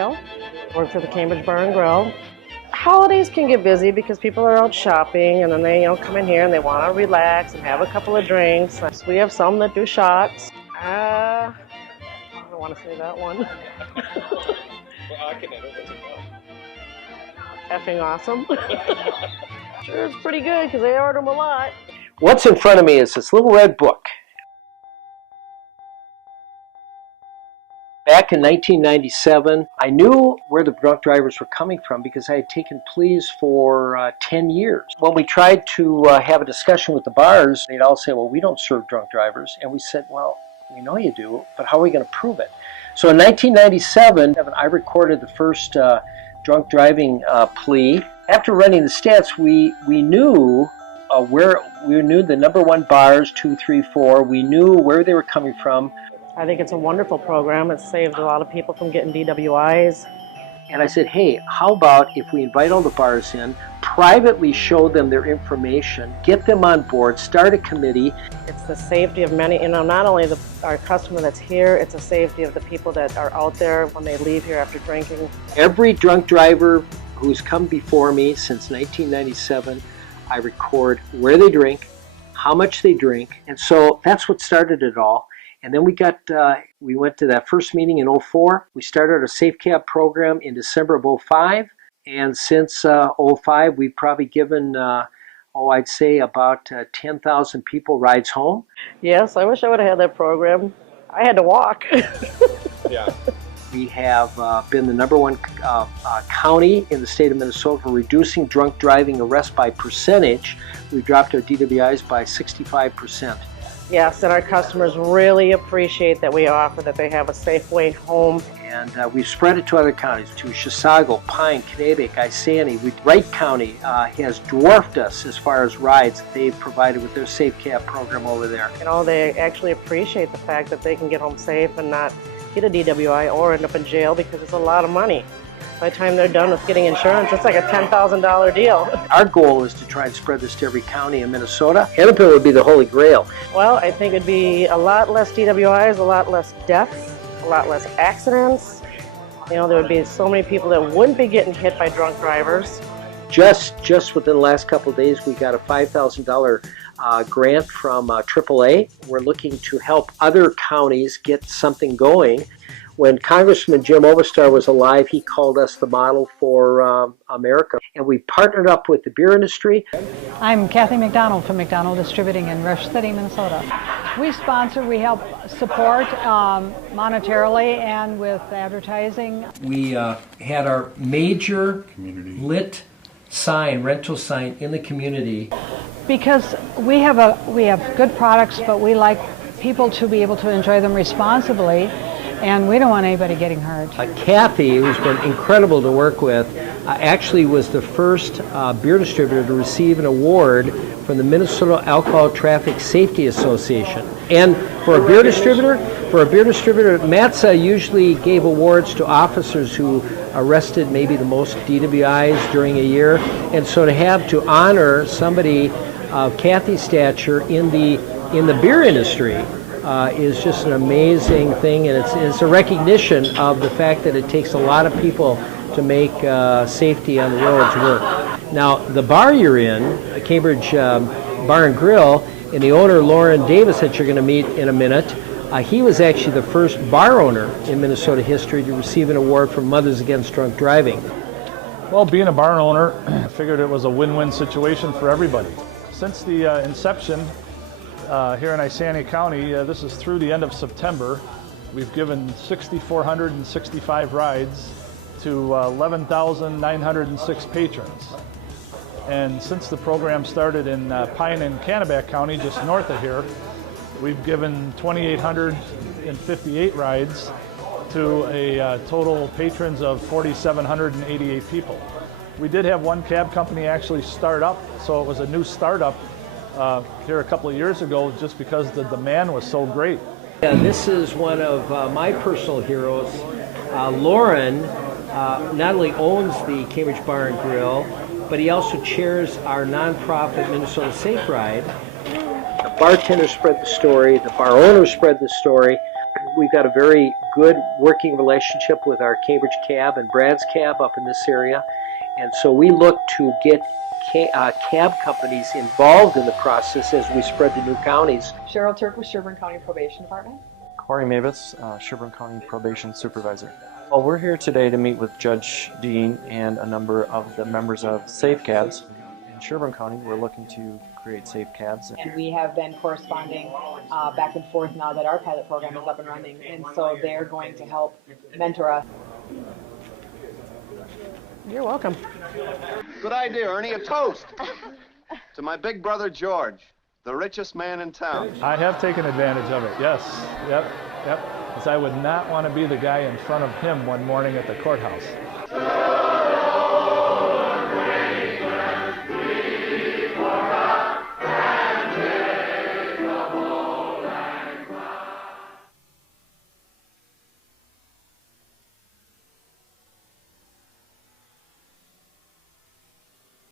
Work for the Cambridge Bar and Grill. Holidays can get busy because people are out shopping and then they come in here and they want to relax and have a couple of drinks. So we have some that do shots. I don't want to say that one. Well, I can edit it. Effing awesome. Sure, it's pretty good because they order them a lot. What's in front of me is this little red book. Back in 1997, I knew where the drunk drivers were coming from because I had taken pleas for 10 years. When we tried to have a discussion with the bars, they'd all say, well, we don't serve drunk drivers. And we said, well, we know you do, but how are we going to prove it? So in 1997, I recorded the first drunk driving plea. After running the stats, we knew we knew the number one bars, 2, 3, 4. We knew where they were coming from. I think it's a wonderful program. It's saved a lot of people from getting DWIs. And I said, hey, how about if we invite all the bars in, privately show them their information, get them on board, start a committee. It's the safety of many, not only our customer that's here, it's the safety of the people that are out there when they leave here after drinking. Every drunk driver who's come before me since 1997, I record where they drink, how much they drink, and so that's what started it all. And then we went to that first meeting in 2004. We started a Safe Cab program in December of 2005. And since 2005, we've probably given, I'd say about 10,000 people rides home. Yes, I wish I would have had that program. I had to walk. Yeah. We have been the number one county in the state of Minnesota for reducing drunk driving arrests by percentage. We've dropped our DWIs by 65%. Yes, and our customers really appreciate that we offer that they have a safe way home. And we've spread it to other counties, to Chisago, Pine, Kanabec, Isanti. Wright County has dwarfed us as far as rides they've provided with their Safe Cab program over there. They actually appreciate the fact that they can get home safe and not get a DWI or end up in jail because it's a lot of money. By the time they're done with getting insurance, it's like a $10,000 deal. Our goal is to try and spread this to every county in Minnesota. Hennepin would be the holy grail. Well, I think it'd be a lot less DWIs, a lot less deaths, a lot less accidents. There would be so many people that wouldn't be getting hit by drunk drivers. Just within the last couple of days, we got a $5,000 grant from AAA. We're looking to help other counties get something going. When Congressman Jim Oberstar was alive, he called us the model for America. And we partnered up with the beer industry. I'm Kathy McDonald from McDonald Distributing in Rush City, Minnesota. We help support monetarily and with advertising. We had our major lit rental sign in the community. Because we have good products, but we like people to be able to enjoy them responsibly. And we don't want anybody getting hurt. Kathy, who's been incredible to work with, actually was the first beer distributor to receive an award from the Minnesota Alcohol Traffic Safety Association. And for a beer distributor, MATSA usually gave awards to officers who arrested maybe the most DWIs during a year. And so to honor somebody of Kathy's stature in the beer industry is just an amazing thing, and it's a recognition of the fact that it takes a lot of people to make safety on the roads work. Now, the bar you're in, Cambridge Bar and Grill, and the owner, Lauren Davis, that you're going to meet in a minute, he was actually the first bar owner in Minnesota history to receive an award from Mothers Against Drunk Driving. Well, being a bar owner, I figured it was a win-win situation for everybody. Since the inception, here in Isanti County, this is through the end of September. We've given 6,465 rides to 11,906 patrons. And since the program started in Pine and Kanabec County, just north of here, we've given 2,858 rides to a total patrons of 4,788 people. We did have one cab company actually start up, so it was a new startup here a couple of years ago just because the demand was so great. Yeah, this is one of my personal heroes. Lauren not only owns the Cambridge Bar and Grill, but he also chairs our nonprofit Minnesota Safe Ride. The bartender spread the story, the bar owner spread the story. We've got a very good working relationship with our Cambridge Cab and Brad's Cab up in this area. And so we look to get cab companies involved in the process as we spread to new counties. Cheryl Turk with Sherburne County Probation Department. Corey Mavis, Sherburne County Probation Supervisor. Well, we're here today to meet with Judge Dehn and a number of the members of Safe Cabs. In Sherburne County, we're looking to create safe cabs. And we have been corresponding back and forth now that our pilot program is up and running. And so they're going to help mentor us. You're welcome. Good idea, Ernie. A toast to my big brother George, the richest man in town. I have taken advantage of it, yes. Yep. Because I would not want to be the guy in front of him one morning at the courthouse.